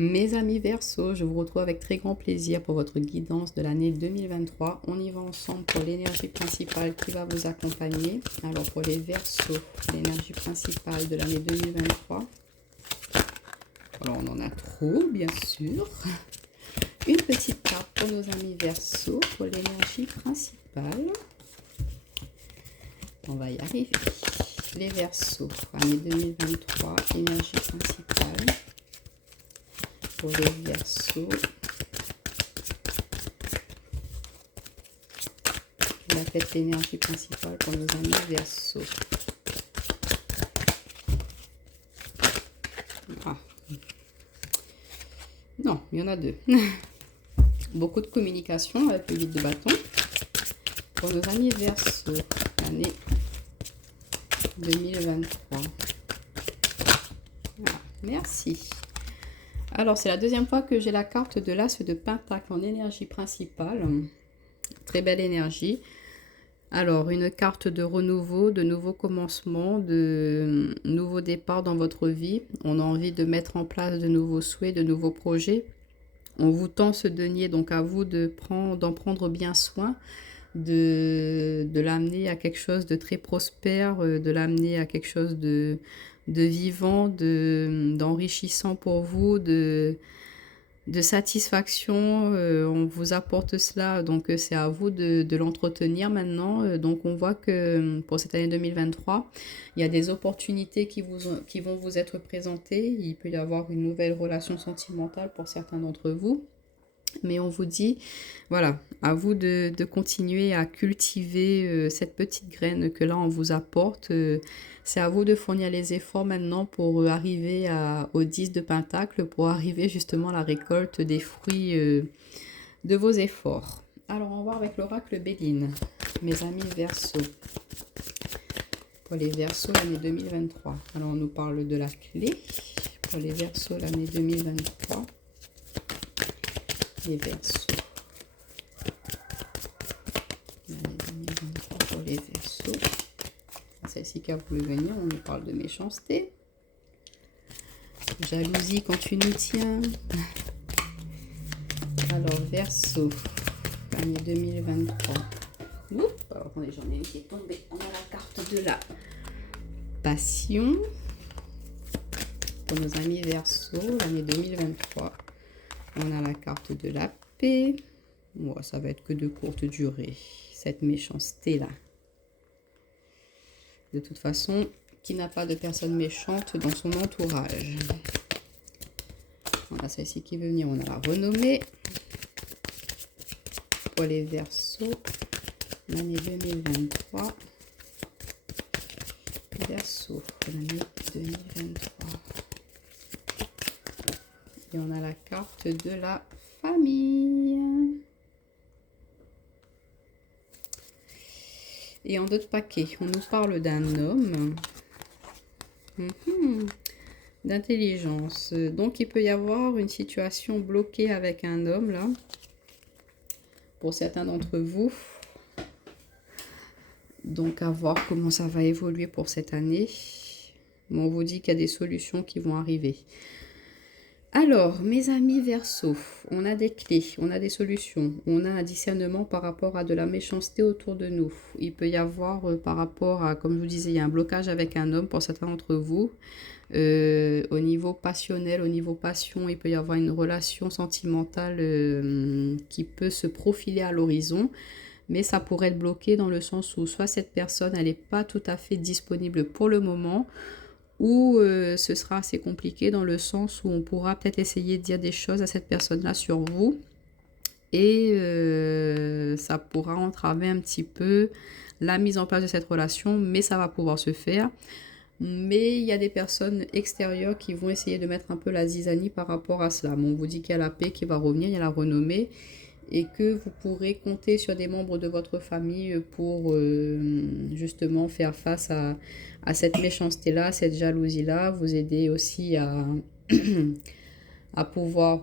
Mes amis Verseau, je vous retrouve avec très grand plaisir pour votre guidance de l'année 2023. On y va ensemble pour l'énergie principale qui va vous accompagner. Alors pour les Verseaux, l'énergie principale de l'année 2023. Alors on en a trop, bien sûr. Une petite carte pour nos amis Verseau pour l'énergie principale. On va y arriver. Les Verseaux, année 2023, énergie principale. Pour les Verseaux, je vais mettre l'énergie principale pour nos amis Verseaux. Ah. Non, il y en a deux. Beaucoup de communication avec le 8 de bâton. Pour nos amis Verseaux, l'année 2023. Voilà, merci. Alors, c'est la deuxième fois que j'ai la carte de l'As de Pentacle en énergie principale. Très belle énergie. Alors, une carte de renouveau, de nouveau commencement, de nouveau départ dans votre vie. On a envie de mettre en place de nouveaux souhaits, de nouveaux projets. On vous tend ce denier, donc à vous d'en prendre bien soin, de l'amener à quelque chose de très prospère, de l'amener à quelque chose de vivant, d'enrichissant pour vous, de satisfaction. On vous apporte cela, donc c'est à vous de l'entretenir maintenant. Donc on voit que pour cette année 2023, il y a des opportunités qui vont vous être présentées. Il peut y avoir une nouvelle relation sentimentale pour certains d'entre vous. Mais on vous dit, voilà, à vous de continuer à cultiver cette petite graine que là on vous apporte. C'est à vous de fournir les efforts maintenant pour arriver au 10 de Pentacle, pour arriver justement à la récolte des fruits de vos efforts. Alors on va voir avec l'oracle Béline, mes amis Verseau. Pour les Verseaux l'année 2023. Alors on nous parle de la clé. Pour les Verseaux l'année 2023. Les Verseaux. L'année 2023 pour les Verseaux. Celle-ci qui a voulu venir, on nous parle de méchanceté. Jalousie quand tu nous tiens. Alors, Verseau, l'année 2023. Oups, alors, attendez, j'en ai une qui est tombée. On a la carte de la passion. Pour nos amis Verseau, l'année 2023. On a la carte de la paix. Bon, ça va être que de courte durée, cette méchanceté-là. De toute façon, qui n'a pas de personne méchante dans son entourage? Voilà, celle-ci qui veut venir, on a la renommée. Pour les Verseaux, l'année 2023. Verseau, l'année 2023. Et on a la carte de la famille. Et en d'autres paquets, on nous parle d'un homme, d'intelligence. Donc, il peut y avoir une situation bloquée avec un homme, là, pour certains d'entre vous. Donc, à voir comment ça va évoluer pour cette année. Mais on vous dit qu'il y a des solutions qui vont arriver. Alors, mes amis Verseau, on a des clés, on a des solutions, on a un discernement par rapport à de la méchanceté autour de nous. Il peut y avoir par rapport à, comme je vous disais, il y a un blocage avec un homme pour certains d'entre vous. Au niveau passionnel, au niveau passion, il peut y avoir une relation sentimentale qui peut se profiler à l'horizon. Mais ça pourrait être bloqué dans le sens où soit cette personne, elle n'est pas tout à fait disponible pour le moment, ou ce sera assez compliqué dans le sens où on pourra peut-être essayer de dire des choses à cette personne-là sur vous. Et ça pourra entraver un petit peu la mise en place de cette relation, mais ça va pouvoir se faire. Mais il y a des personnes extérieures qui vont essayer de mettre un peu la zizanie par rapport à cela. Bon, on vous dit qu'il y a la paix qui va revenir, il y a la renommée, et que vous pourrez compter sur des membres de votre famille pour justement faire face à cette méchanceté-là, cette jalousie-là, vous aider aussi à pouvoir,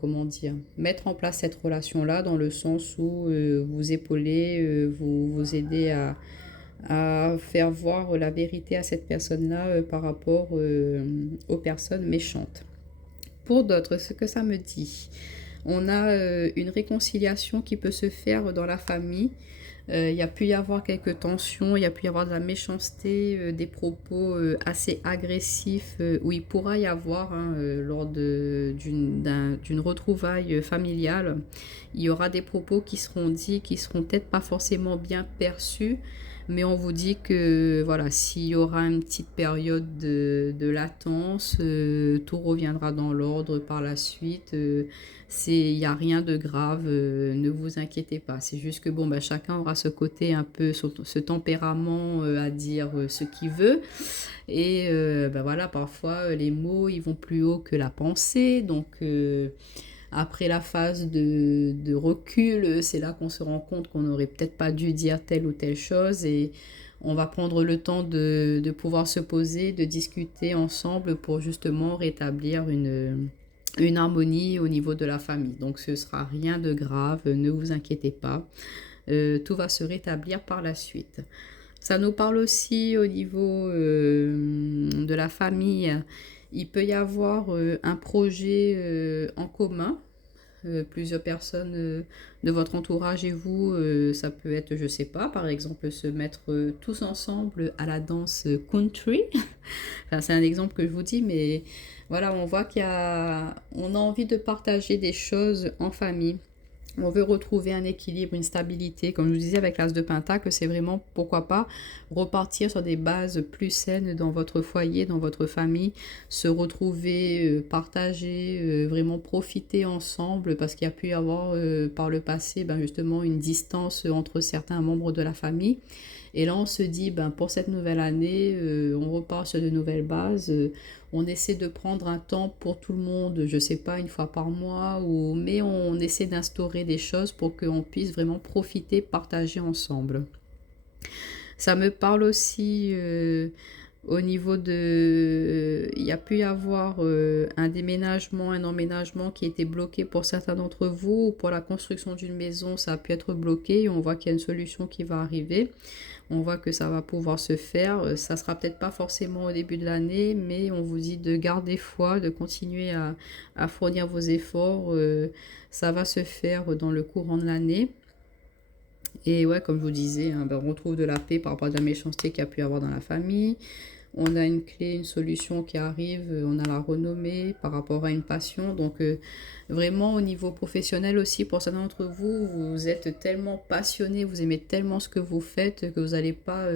comment dire, mettre en place cette relation-là dans le sens où vous épauler, vous aider à faire voir la vérité à cette personne-là par rapport aux personnes méchantes. Pour d'autres, ce que ça me dit, on a une réconciliation qui peut se faire dans la famille. Il y a pu y avoir quelques tensions, il y a pu y avoir de la méchanceté, des propos assez agressifs, où il pourra y avoir, hein, lors d'une retrouvaille familiale, il y aura des propos qui seront dits, qui seront peut-être pas forcément bien perçus, mais on vous dit que voilà, s'il y aura une petite période de latence, tout reviendra dans l'ordre par la suite. Il n'y a rien de grave, ne vous inquiétez pas. C'est juste que bon, bah, chacun aura ce côté un peu, ce tempérament à dire ce qu'il veut. Et bah, voilà, parfois les mots ils vont plus haut que la pensée. Donc après la phase de recul, c'est là qu'on se rend compte qu'on n'aurait peut-être pas dû dire telle ou telle chose. Et on va prendre le temps de pouvoir se poser, de discuter ensemble pour justement rétablir une harmonie au niveau de la famille. Donc ce sera rien de grave, ne vous inquiétez pas. Tout va se rétablir par la suite. Ça nous parle aussi au niveau de la famille. Il peut y avoir un projet en commun. Plusieurs personnes de votre entourage et vous, ça peut être, je sais pas, par exemple, se mettre tous ensemble à la danse country. Enfin, c'est un exemple que je vous dis, mais voilà, on voit on a envie de partager des choses en famille. On veut retrouver un équilibre, une stabilité. Comme je vous disais avec l'As de Pentacle, c'est vraiment, pourquoi pas, repartir sur des bases plus saines dans votre foyer, dans votre famille, se retrouver, partager, vraiment profiter ensemble, parce qu'il y a pu y avoir par le passé, ben justement, une distance entre certains membres de la famille. Et là, on se dit, ben, pour cette nouvelle année, on repart sur de nouvelles bases. On essaie de prendre un temps pour tout le monde, je sais pas, une fois par mois, mais on essaie d'instaurer des choses pour qu'on puisse vraiment profiter, partager ensemble. Ça me parle aussi au niveau de... Il y a pu y avoir un déménagement, un emménagement qui était bloqué pour certains d'entre vous, ou pour la construction d'une maison, ça a pu être bloqué, et on voit qu'il y a une solution qui va arriver. On voit que ça va pouvoir se faire. Ça sera peut-être pas forcément au début de l'année, mais on vous dit de garder foi, de continuer à fournir vos efforts. Ça va se faire dans le courant de l'année. Et ouais, comme je vous disais, hein, ben, on retrouve de la paix par rapport à de la méchanceté qu'il y a pu y avoir dans la famille. On a une clé, une solution qui arrive, on a la renommée par rapport à une passion. Donc vraiment au niveau professionnel aussi, pour certains d'entre vous, vous êtes tellement passionné, vous aimez tellement ce que vous faites que vous n'allez pas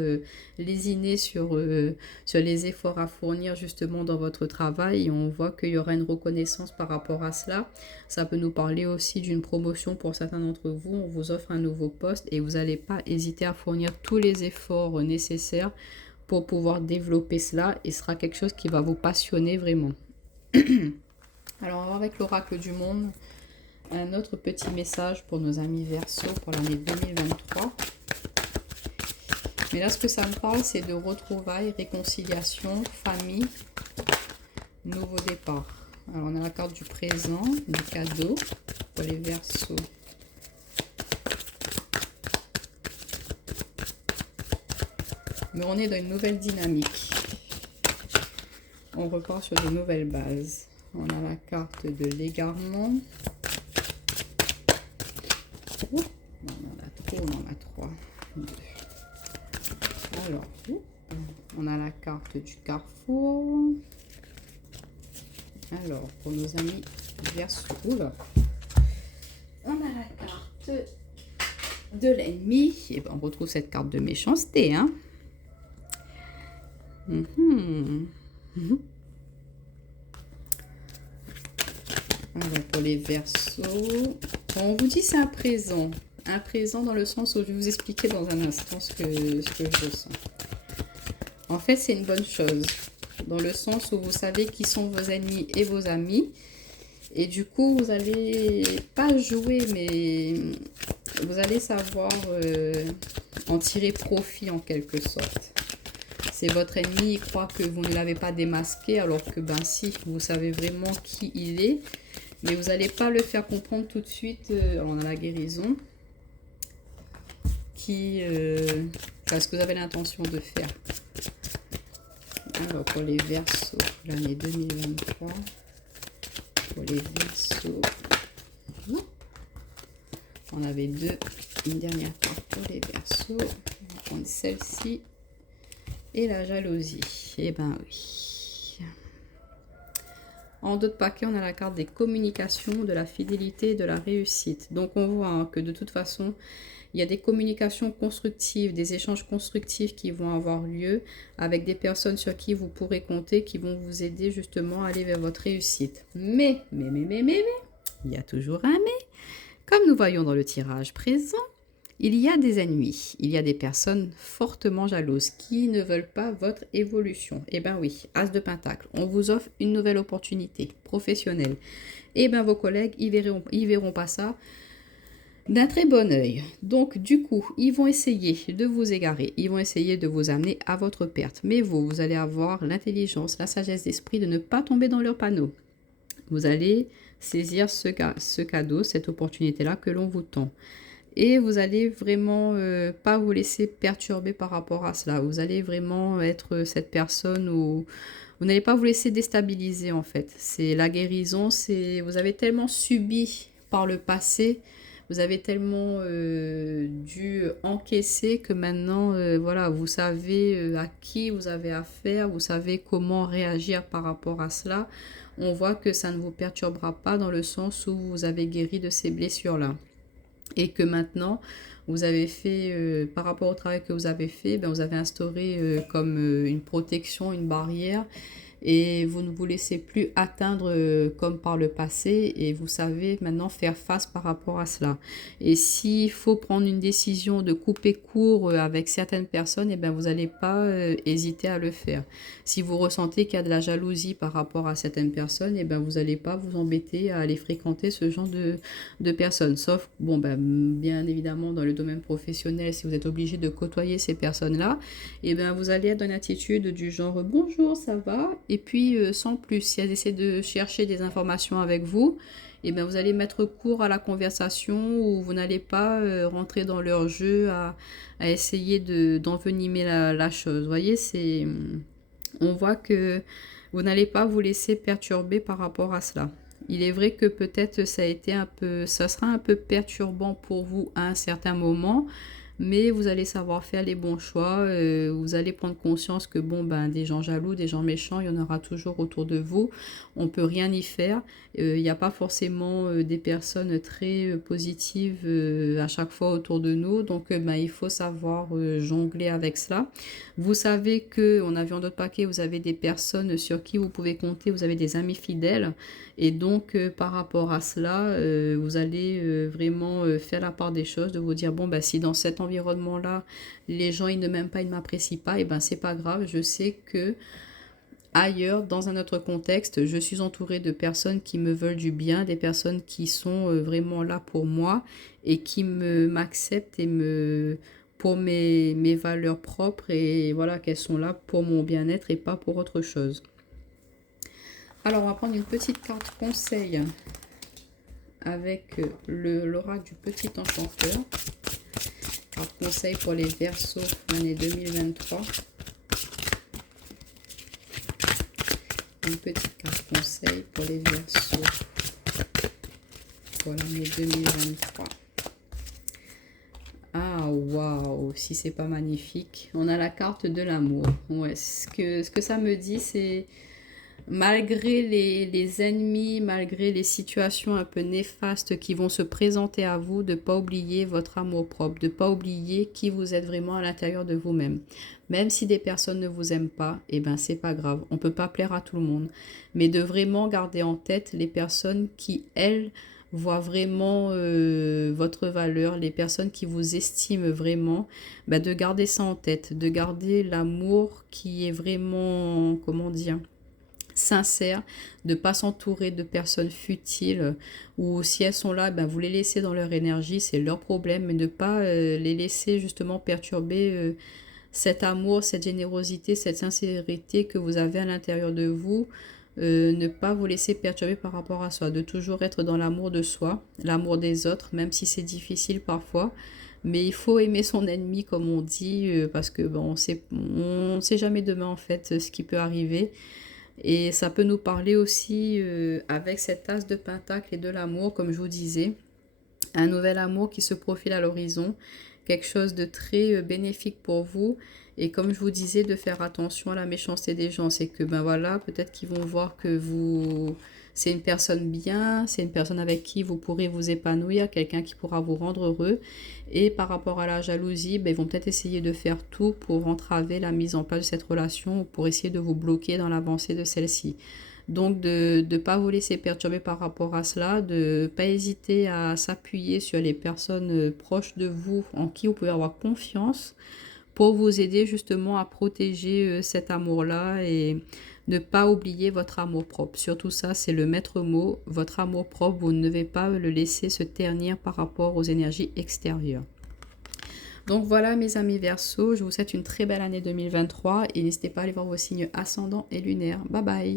lésiner sur les efforts à fournir justement dans votre travail. Et on voit qu'il y aura une reconnaissance par rapport à cela. Ça peut nous parler aussi d'une promotion pour certains d'entre vous. On vous offre un nouveau poste et vous n'allez pas hésiter à fournir tous les efforts nécessaires pour pouvoir développer cela, et ce sera quelque chose qui va vous passionner vraiment. Alors on va voir avec l'oracle du monde un autre petit message pour nos amis Verseau pour l'année 2023. Mais là ce que ça me parle, c'est de retrouvailles, réconciliation, famille, nouveau départ. Alors on a la carte du présent, du cadeau pour les Verseaux. Mais on est dans une nouvelle dynamique. On repart sur de nouvelles bases. On a la carte de l'égarement. On en a trois. Alors, on a la carte du carrefour. Alors, pour nos amis Verseau, on a la carte de l'ennemi. Et ben, on retrouve cette carte de méchanceté, hein. Alors pour les Verseaux, on vous dit c'est un présent dans le sens où je vais vous expliquer dans un instant ce que je ressens. En fait c'est une bonne chose, dans le sens où vous savez qui sont vos ennemis et vos amis, et du coup vous allez pas jouer, mais vous allez savoir en tirer profit en quelque sorte. C'est votre ennemi, il croit que vous ne l'avez pas démasqué, alors que ben si, vous savez vraiment qui il est. Mais vous n'allez pas le faire comprendre tout de suite. On a la guérison. Ce que vous avez l'intention de faire. Alors pour les Verseaux, l'année 2023. pour les Verseaux. Non. On avait deux. Une dernière carte pour les Verseaux. On va prendre celle-ci. Et la jalousie. Eh ben oui. En d'autres paquets, on a la carte des communications, de la fidélité et de la réussite. Donc on voit hein, que de toute façon, il y a des communications constructives, des échanges constructifs qui vont avoir lieu avec des personnes sur qui vous pourrez compter, qui vont vous aider justement à aller vers votre réussite. Mais, il y a toujours un mais. Comme nous voyons dans le tirage présent, il y a des ennemis, il y a des personnes fortement jalouses qui ne veulent pas votre évolution. Eh bien oui, As de Pentacle, on vous offre une nouvelle opportunité professionnelle. Eh bien vos collègues, ils verront pas ça d'un très bon œil. Donc du coup, ils vont essayer de vous égarer, ils vont essayer de vous amener à votre perte. Mais vous allez avoir l'intelligence, la sagesse d'esprit de ne pas tomber dans leur panneau. Vous allez saisir ce cadeau, cette opportunité-là que l'on vous tend. Et vous allez vraiment pas vous laisser perturber par rapport à cela. Vous allez vraiment être cette personne où vous n'allez pas vous laisser déstabiliser en fait. C'est la guérison, vous avez tellement subi par le passé, vous avez tellement dû encaisser que maintenant, voilà, vous savez à qui vous avez affaire, vous savez comment réagir par rapport à cela. On voit que ça ne vous perturbera pas dans le sens où vous avez guéri de ces blessures-là. Et que maintenant, vous avez fait, par rapport au travail que vous avez fait, ben, vous avez instauré comme une protection, une barrière, et vous ne vous laissez plus atteindre comme par le passé, et vous savez maintenant faire face par rapport à cela. Et s'il faut prendre une décision de couper court avec certaines personnes, et ben vous n'allez pas hésiter à le faire. Si vous ressentez qu'il y a de la jalousie par rapport à certaines personnes, et ben vous n'allez pas vous embêter à aller fréquenter ce genre de personnes. Sauf, bon, ben, bien évidemment, dans le domaine professionnel, si vous êtes obligé de côtoyer ces personnes-là, et ben vous allez être dans une attitude du genre bonjour, ça va, et puis sans plus. Si elles essaient de chercher des informations avec vous, et ben vous allez mettre court à la conversation ou vous n'allez pas rentrer dans leur jeu à essayer d'envenimer la chose. Vous voyez, on voit que vous n'allez pas vous laisser perturber par rapport à cela. Il est vrai que peut-être ça sera un peu perturbant pour vous à un certain moment, mais vous allez savoir faire les bons choix. Vous allez prendre conscience que bon, ben, des gens jaloux, des gens méchants, il y en aura toujours autour de vous. On ne peut rien y faire. Il n'y a pas forcément des personnes très positives à chaque fois autour de nous. Donc, ben, il faut savoir jongler avec cela. Vous savez que, on a vu en d'autres paquets, vous avez des personnes sur qui vous pouvez compter, vous avez des amis fidèles. Et donc, par rapport à cela, vous allez vraiment faire la part des choses, de vous dire, bon, ben, si dans cet environnement-là, les gens, ils ne m'aiment pas, ils ne m'apprécient pas, et ben, c'est pas grave, je sais que ailleurs, dans un autre contexte, je suis entourée de personnes qui me veulent du bien, des personnes qui sont vraiment là pour moi et qui m'acceptent et pour mes valeurs propres, et voilà, qu'elles sont là pour mon bien-être et pas pour autre chose. Alors, on va prendre une petite carte conseil avec l'oracle du petit enchanteur. Carte conseil pour les Verseaux l'année 2023. Une petite carte conseil pour les Verseaux pour l'année 2023. Ah, waouh, si c'est pas magnifique. On a la carte de l'amour. Ouais, ce que ça me dit, c'est malgré les ennemis, malgré les situations un peu néfastes qui vont se présenter à vous, de ne pas oublier votre amour propre, de ne pas oublier qui vous êtes vraiment à l'intérieur de vous-même. Même si des personnes ne vous aiment pas, eh ben c'est pas grave, on ne peut pas plaire à tout le monde. Mais de vraiment garder en tête les personnes qui, elles, voient vraiment votre valeur, les personnes qui vous estiment vraiment, ben de garder ça en tête, de garder l'amour qui est vraiment, comment dire, sincère, de ne pas s'entourer de personnes futiles, ou si elles sont là, ben vous les laissez dans leur énergie, c'est leur problème, mais ne pas les laisser justement perturber cet amour, cette générosité, cette sincérité que vous avez à l'intérieur de vous. Ne pas vous laisser perturber par rapport à soi, de toujours être dans l'amour de soi, l'amour des autres, même si c'est difficile parfois. Mais il faut aimer son ennemi, comme on dit, parce que bon, on sait jamais demain en fait ce qui peut arriver. Et ça peut nous parler aussi avec cet as de pentacle et de l'amour, comme je vous disais, un nouvel amour qui se profile à l'horizon, quelque chose de très bénéfique pour vous. Et comme je vous disais, de faire attention à la méchanceté des gens, c'est que ben voilà, peut-être qu'ils vont voir que vous, c'est une personne bien, c'est une personne avec qui vous pourrez vous épanouir, quelqu'un qui pourra vous rendre heureux. Et par rapport à la jalousie, ben, ils vont peut-être essayer de faire tout pour entraver la mise en place de cette relation, ou pour essayer de vous bloquer dans l'avancée de celle-ci. Donc de ne pas vous laisser perturber par rapport à cela, de ne pas hésiter à s'appuyer sur les personnes proches de vous en qui vous pouvez avoir confiance pour vous aider justement à protéger cet amour-là et ne pas oublier votre amour propre. Surtout ça, c'est le maître mot, votre amour propre, vous ne devez pas le laisser se ternir par rapport aux énergies extérieures. Donc voilà mes amis Verseau, je vous souhaite une très belle année 2023 et n'hésitez pas à aller voir vos signes ascendants et lunaires. Bye bye!